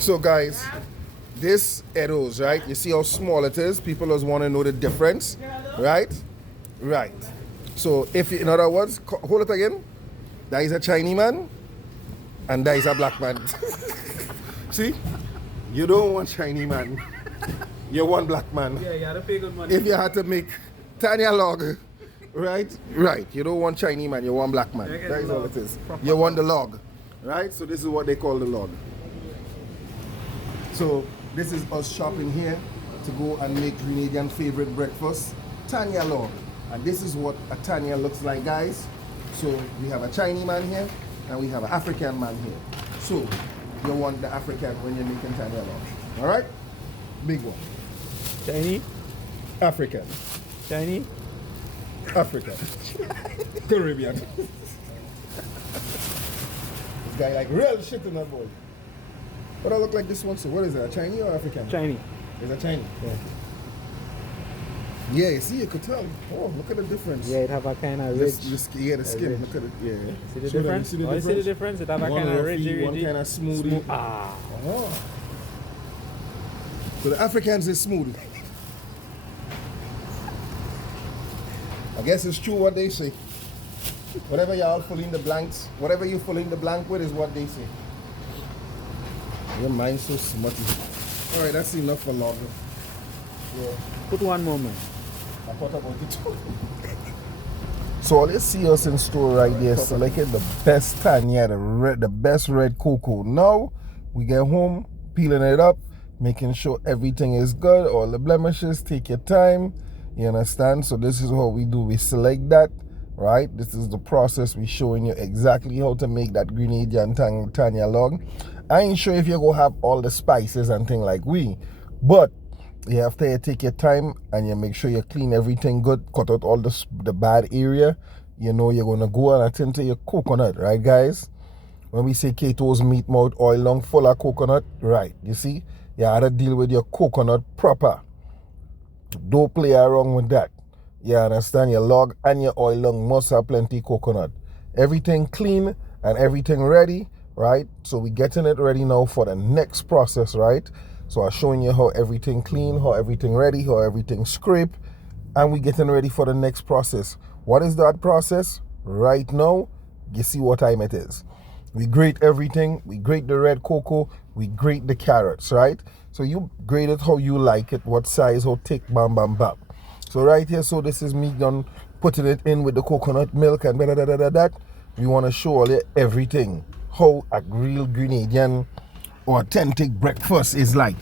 So guys, this Edo's, right? You see how small it is? People just want to know the difference, right? Right. So if, in other words, hold it again. That is a Chinese man, and that is a black man. See? You don't want Chinese man. You want black man. Yeah, you had to pay good money. If you had to make Tania log, right? Right. You don't want Chinese man, you want black man. That is all it is. You want the log, right? So this is what they call the log. So this is us shopping here to go and make Grenadian favorite breakfast, Tania log. And this is what a Tania looks like, guys. So we have a Chinese man here and we have an African man here. So you want the African when you're making Tania log. All right? Big one. Chinese? African. Chinese? African. Caribbean. This guy like real shit in that boy. But I look like this one, so what is it, a Chinese or African? Chinese. It's a Chinese. Yeah. Yeah, you see, you could tell. Oh, look at the difference. Yeah, it have a kind of ridge. Yeah, the skin, look at it. Yeah. See the difference? You see the difference? It have a kind of ridgy. One kind of smoothie. Ah. Oh. So the Africans is smooth. I guess it's true what they say. Whatever y'all fill in the blanks, whatever you fill in the blank with is what they say. Your mind's so smutty. All right, that's enough for log. Yeah. Put one more, man. I thought about it too. So let's see us in store right there. Selected the best Tania, the best red cocoa. Now we get home, peeling it up, making sure everything is good, all the blemishes. Take your time. You understand? So this is what we do. We select that, right? This is the process. We're showing you exactly how to make that Grenadian Tania log. I ain't sure if you're going to have all the spices and things like we, but you have to take your time and you make sure you clean everything good, cut out all the bad area. You know you're going to go and attend to your coconut, right, guys? When we say Cato's meat mouth oil long full of coconut, right, you see? You have to deal with your coconut proper. Don't play around with that. You understand? Your log and your oil long must have plenty coconut. Everything clean and everything ready, right? So we're getting it ready now for the next process, right? So I'm showing you how everything clean, how everything ready, how everything scrape, and we're getting ready for the next process. What is that process? Right now, you see what time it is. We grate everything. We grate the red cocoa. We grate the carrots, right? So you grate it how you like it, what size, how thick, bam, bam, bam. So right here, so this is me done putting it in with the coconut milk and that. We want to show you everything, how a real Grenadian authentic breakfast is like.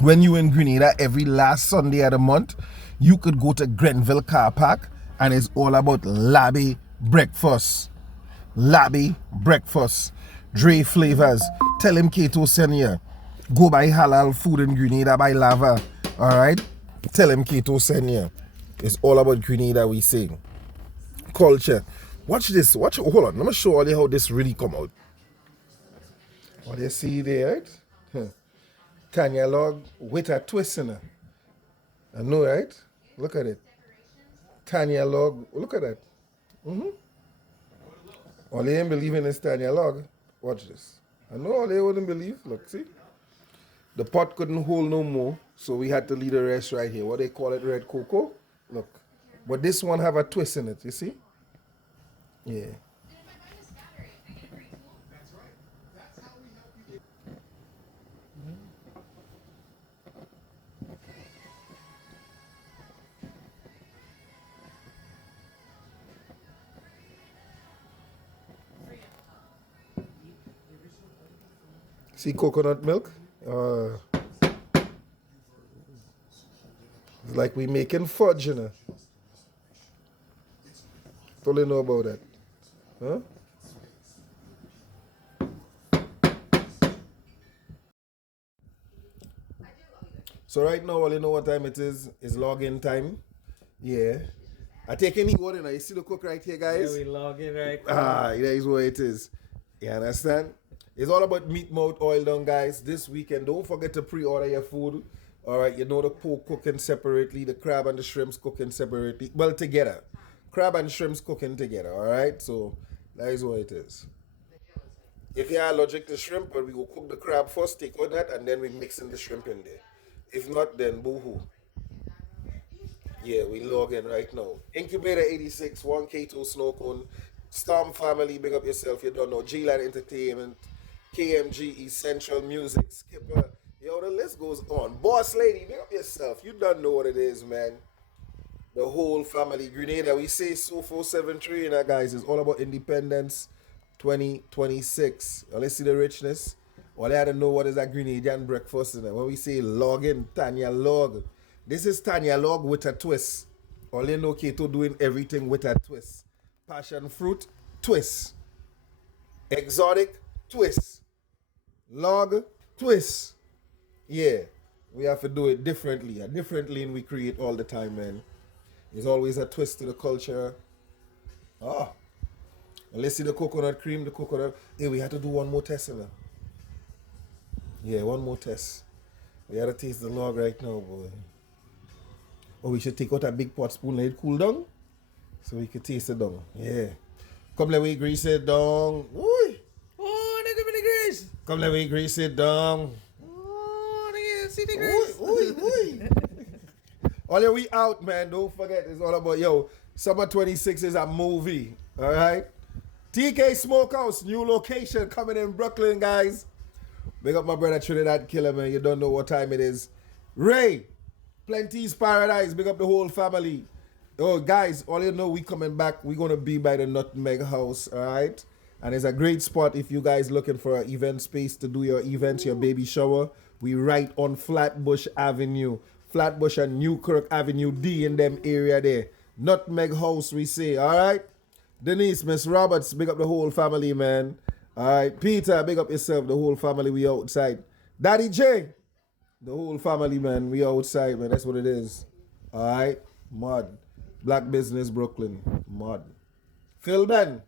When you in Grenada every last Sunday of the month, you could go to Grenville Car Park and it's all about labby breakfast. Labby breakfast. Dre flavors. Tell him Cato send you. Go buy halal food in Grenada by lava. Alright? Tell him Cato send you. It's all about Grenada, we say. Culture. Watch this. Watch. Hold on. Let me show you how this really come out. What you see there, right? Huh. Tania log with a twist in it. I know, right? Look at it. Tania log. Look at that. All they ain't believing is Tania log. Watch this. I know all they wouldn't believe. Look, see? The pot couldn't hold no more, so we had to leave the rest right here. What they call it, red cocoa. Look. But this one have a twist in it, you see? Yeah. See coconut milk? It's like we making fudge, you know. What do you know about that? Huh? So right now, all you know what time it is login time. Yeah. I take any order now. You see the cook right here, guys? Yeah, we log in right. That is what it is. You understand? It's all about meat mouth oil down, guys. This weekend, don't forget to pre-order your food. All right, you know the pork cooking separately, the crab and the shrimps cooking separately. Well, together. Crab and shrimps cooking together, all right? So that is what it is. If you're allergic to shrimp, well, we go cook the crab first, take out that, and then we mix in the shrimp in there. If not, then boo-hoo. Yeah, we log in right now. Incubator 86, 1K2 Snow Cone, Storm Family, big up yourself, you don't know. G-Line Entertainment, KMG, Essential Music, Skipper. Yo, the list goes on. Boss Lady, big up yourself. You don't know what it is, man. The whole family. Grenada, we say so 473, and that, guys, it's all about independence 2026. Now, let's see the richness. All I had to know what is that Grenadian breakfast. And when we say log in, Tania log. This is Tania log with a twist. All you know, Cato doing everything with a twist. Passion fruit, twist. Exotic, twist. Log, twist. Yeah, we have to do it differently. A different lane we create all the time, man. There's always a twist to the culture. Ah, let's see the coconut cream, the coconut. Hey, we have to do one more test, you know. Yeah, one more test. We gotta taste the log right now, boy. Oh, we should take out a big pot spoon, let it cool down, so we can taste it down. Yeah. Come let me grease it down. Ooh. Oh, nigga, me the grease. Come let me grease it down. Oh, nigga, see the grease. Ooh. All your we out, man. Don't forget, it's all about, yo, Summer 26 is a movie. All right? TK Smokehouse, new location coming in Brooklyn, guys. Big up my brother Trinidad Killer, man. You don't know what time it is. Ray, Plenty's Paradise. Big up the whole family. Oh, guys, all you know, we coming back. We're going to be by the Nutmeg House, all right? And it's a great spot if you guys looking for an event space to do your events, your baby shower. We right on Flatbush Avenue. Flatbush and Newkirk Avenue D in them area there. Nutmeg House, we say, all right? Denise, Miss Roberts, big up the whole family, man. All right, Peter, big up yourself, the whole family, we outside. Daddy J, the whole family, man, we outside, man, that's what it is. All right, Mud. Black Business, Brooklyn, Mud. Phil Ben.